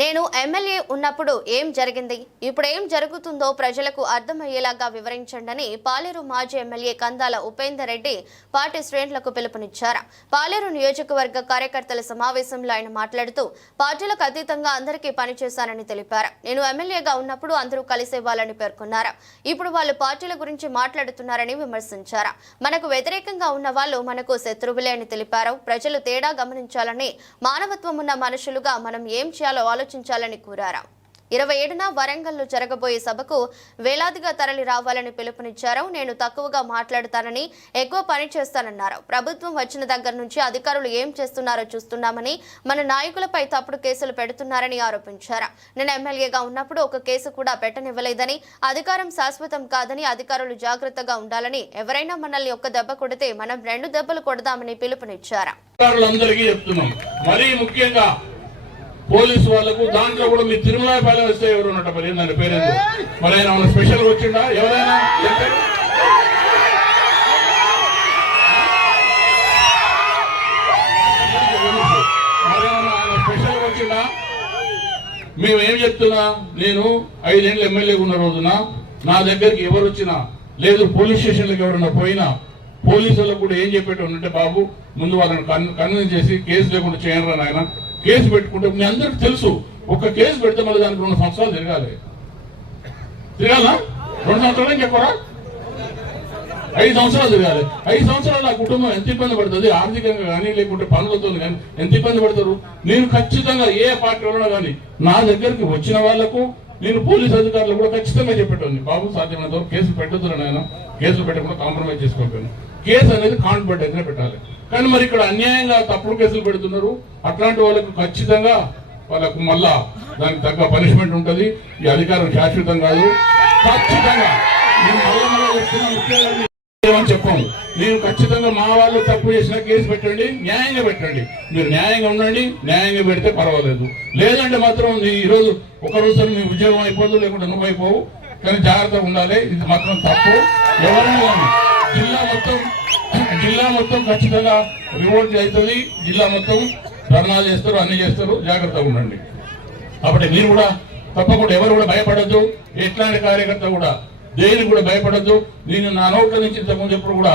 నేను ఎమ్మెల్యే ఉన్నప్పుడు ఏం జరిగింది? ఇప్పుడు ఏం జరుగుతుందో ప్రజలకు అర్థమయ్యేలాగా వివరించండని పాలేరు మాజీ ఎమ్మెల్యే కందాల ఉపేందర్ రెడ్డి పార్టీ శ్రేణులకు పిలుపునిచ్చారు. పాలేరు నియోజకవర్గ కార్యకర్తల సమావేశంలో ఆయన మాట్లాడుతూ పార్టీలకు అతీతంగా అందరికీ పనిచేశానని తెలిపారు. నేను ఎమ్మెల్యేగా ఉన్నప్పుడు అందరూ కలిసేవాళ్ళని పేర్కొన్నారు. ఇప్పుడు వాళ్ళు పార్టీల గురించి మాట్లాడుతున్నారని విమర్శించారు. మనకు వ్యతిరేకంగా ఉన్న వాళ్ళు మనకు శత్రువులే అని తెలిపారు. ప్రజలు తేడా గమనించాలని మానవత్వం ఉన్న మనుషులుగా మనం ఏం చేయాలో ఆలోచించాలని కోరారు. ఇరవై ఏడున వరంగల్లో జరగబోయే సభకు వేలాదిగా తరలి రావాలని పిలుపునిచ్చారు. నేను తక్కువగా మాట్లాడతానని ఎక్కువ పని చేస్తానన్నారు. ప్రభుత్వం వచ్చిన దగ్గర నుంచి అధికారులు ఏం చేస్తున్నారో చూస్తున్నామని మన నాయకులపై తప్పుడు కేసులు పెడుతున్నారని ఆరోపించారు. నేను ఎమ్మెల్యేగా ఉన్నప్పుడు ఒక కేసు కూడా పెట్టనివ్వలేదని అధికారం శాశ్వతం కాదని అధికారులు జాగ్రత్తగా ఉండాలని ఎవరైనా మనల్ని ఒక్క దెబ్బ కొడితే మనం రెండు దెబ్బలు కొడదామని పిలుపునిచ్చారు. మరీ ముఖ్యంగా పోలీసు వాళ్ళకు దాంట్లో కూడా మీ తిరుమల పాలెం వస్తే ఎవరు ఉన్నట్టు మరి? దాని పేరు మరి ఆయన ఏమైనా స్పెషల్ వచ్చిండా? ఎవరైనా? మరి స్పెషల్ వచ్చిండా? మేము ఏం చెప్తున్నా? నేను ఐదేళ్ళు ఎమ్మెల్యే ఉన్న రోజున నా దగ్గరికి ఎవరు వచ్చినా లేదు పోలీస్ స్టేషన్లకు ఎవరైనా పోయినా పోలీసులకు కూడా ఏం చెప్పేటంటే బాబు ముందు వాళ్ళని కన్విన్స్ చేసి కేసు లేకుండా చేయరు నాయన. కేసు పెట్టుకుంటే మీ అందరికి తెలుసు ఒక కేసు పెడితే మళ్ళీ దానికి రెండు సంవత్సరాలు తిరగాలి. తిరగాలా? రెండు సంవత్సరాలు ఇంకెక్కరా ఐదు సంవత్సరాలు తిరగాలి. ఐదు సంవత్సరాలు ఆ కుటుంబం ఎంత ఇబ్బంది పడుతుంది? ఆర్థికంగా కానీ లేకుంటే పనులతో కానీ ఎంత ఇబ్బంది పడతారు? నేను ఖచ్చితంగా ఏ పార్టీ వాళ్ళలో కానీ నా దగ్గరికి వచ్చిన వాళ్ళకు నేను పోలీస్ అధికారులు కూడా ఖచ్చితంగా చెప్పేటోని బాబు సాధ్యమైనంత వరకు కేసులు పెట్టొద్దు నాయన. కేసులు పెట్టకుండా కాంప్రమైజ్ చేసుకోకపోయాను కేసు అనేది కాన్ఫిడెంట్ అయితే పెట్టాలి. కానీ మరి ఇక్కడ అన్యాయంగా తప్పుడు కేసులు పెడుతున్నారు. అట్లాంటి వాళ్ళకు ఖచ్చితంగా వాళ్ళకు మళ్ళా దానికి తగ్గ పనిష్మెంట్ ఉంటుంది. ఈ అధికారం శాశ్వతం కాదు. ఖచ్చితంగా. ఏమని చెప్పాము మేము ఖచ్చితంగా మా వాళ్ళు తప్పు చేసిన కేసు పెట్టండి న్యాయంగా పెట్టండి. మీరు న్యాయంగా ఉండండి న్యాయంగా పెడితే పర్వాలేదు. లేదంటే మాత్రం నీ ఈ ఒక రోజు మీ ఉద్యోగం అయిపోదు లేకుంటే నువ్వు అయిపోవు కానీ జాగ్రత్తగా ఉండాలి. ఇది మాత్రం తప్పు. ఎవరైనా జిల్లా మొత్తం జిల్లా మొత్తం ఖచ్చితంగా రివోల్ట్ అవుతుంది జిల్లా మొత్తం ధర్నాలు చేస్తారు అన్ని చేస్తారు. జాగ్రత్తగా ఉండండి. కాబట్టి మీరు కూడా తప్పకుండా ఎవరు కూడా భయపడద్దు. ఎట్లాంటి కార్యకర్త కూడా దేనికి కూడా భయపడద్దు. నేను నా నోట్ల నుంచి ఇంతకుముందు ఎప్పుడు కూడా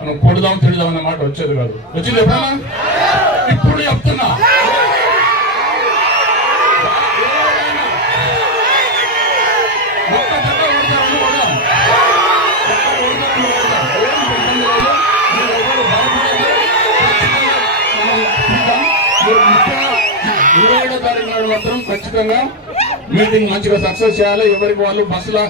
మనం కొడదాం తిడదాం అన్న మాట వచ్చేది కాదు. వచ్చింది ఎప్పుడన్నా? మాత్రం ఖచ్చితంగా మీటింగ్ మంచిగా సక్సెస్ చేయాలి. ఎవరికి వాళ్ళు బస్సుల